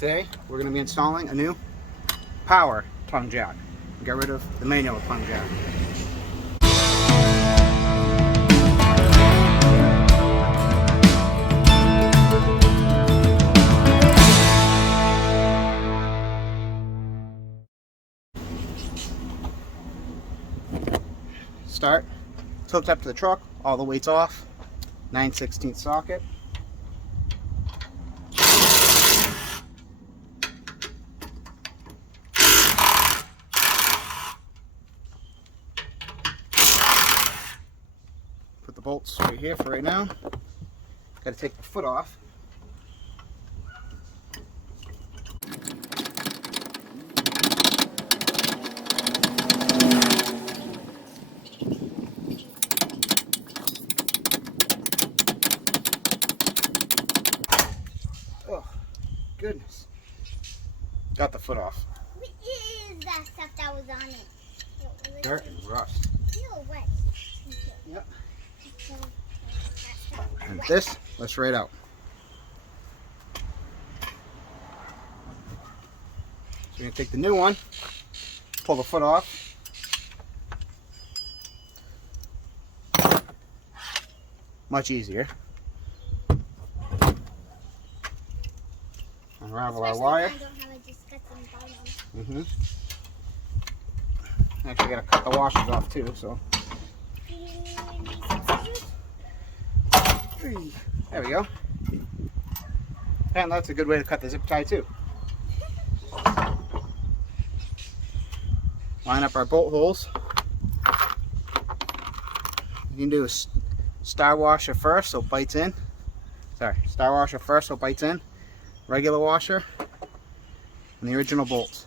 Today we're going to be installing a new power tongue jack. Get rid of the manual tongue jack. Start. It's hooked up to the truck, all the weight's off. 9/16 socket. Put the bolts right here for right now. Got to take the foot off. Oh, goodness. Got the foot off. What is that stuff that was on it? Dirt and rust. Ew, wet. Yep. And this, let's right out. So you're going to take the new one, pull the foot off. Much easier. Unravel our wire. Actually, got to cut the washers off too, so. There we go. And that's a good way to cut the zip tie too. Line up our bolt holes. You can do a star washer first so it bites in. Sorry, star washer first so it bites in. Regular washer. And the original bolts.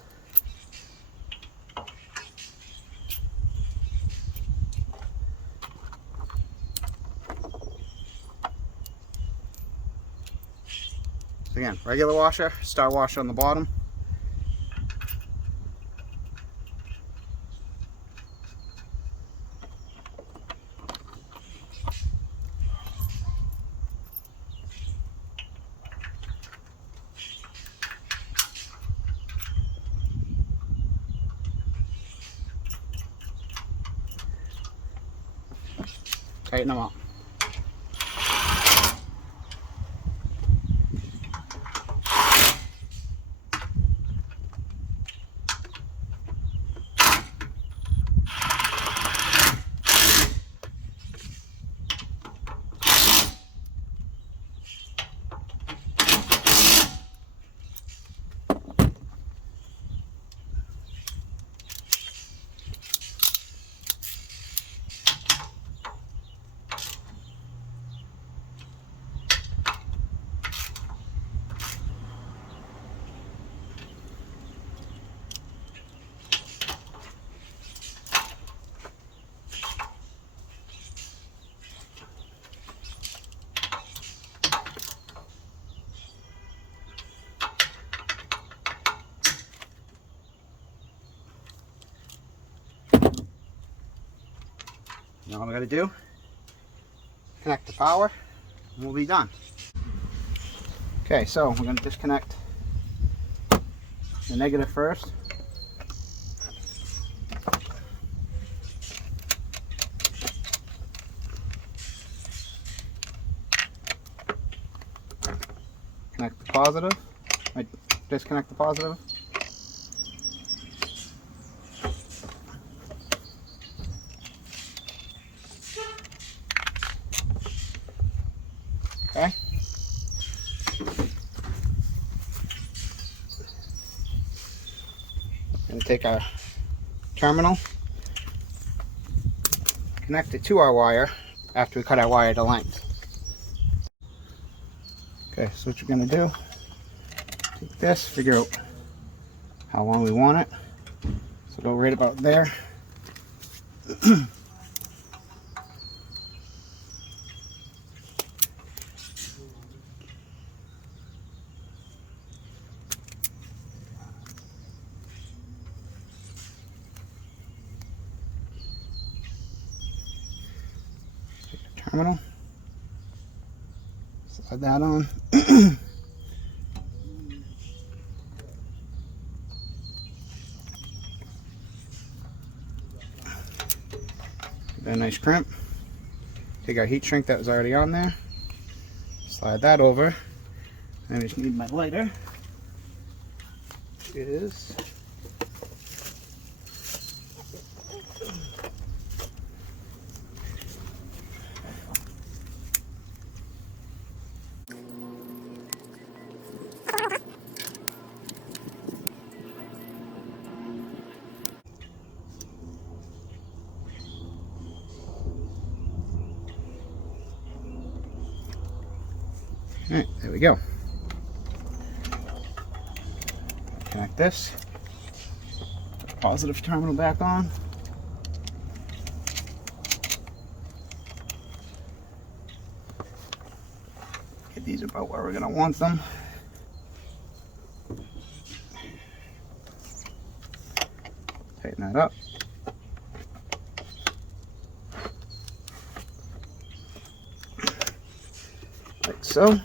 So again, regular washer, star washer on the bottom. Tighten them up. Now all we got to do, connect the power, and we'll be done. Okay, so we're going to disconnect the negative first. Connect the positive. Disconnect the positive. Okay. Going to take our terminal, connect it to our wire after we cut our wire to length. Okay, so what you're going to do, take this, figure out how long we want it. So go right about there. Terminal, slide that on. nice crimp. Take our heat shrink that was already on there. Slide that over. I just need my lighter. Is Alright, there we go. Connect this. Put the positive terminal back on. Get these about where we're going to want them. Tighten that up. Like so.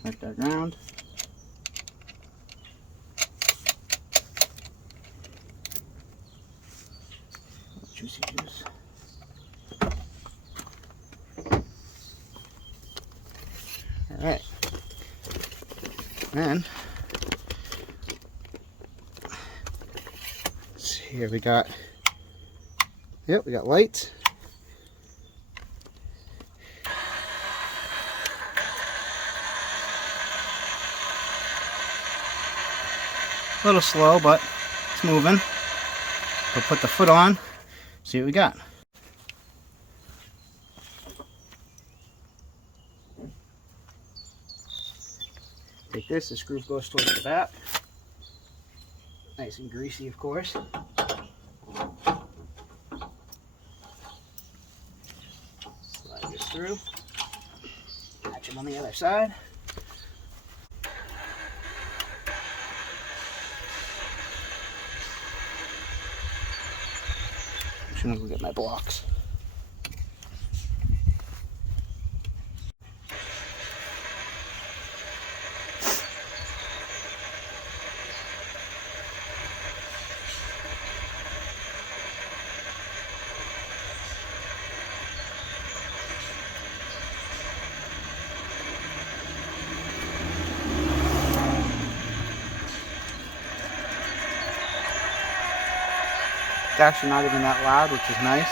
Connect that ground. Juicy juice. Alright. Then, let's see here, we got lights. A little slow, but it's moving. We'll put the foot on, see what we got. Take this, the screw goes towards the back. Nice and greasy, of course. Slide this through. Match them on the other side. I'm gonna go get my blocks. It's actually not even that loud, which is nice.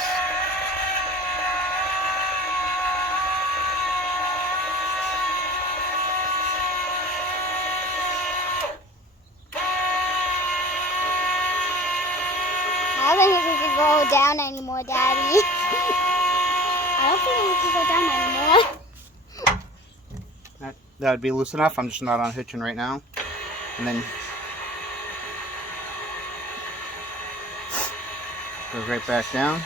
I don't think we can go down anymore, Daddy. I don't think we can go down anymore. That would be loose enough. I'm just not unhitching right now. And then goes right back down.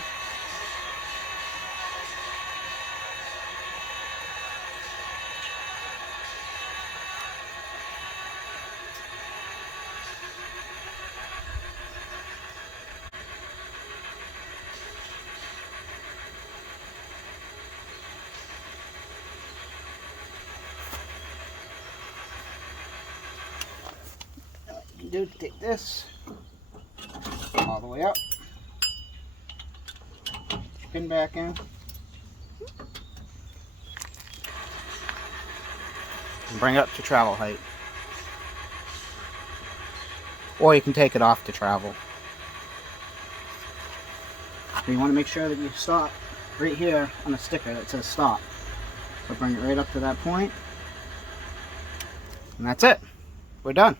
What you can do, take this all the way up. Pin back in. And bring it up to travel height. Or you can take it off to travel. You want to make sure that you stop right here on the sticker that says stop. So bring it right up to that point. And that's it. We're done.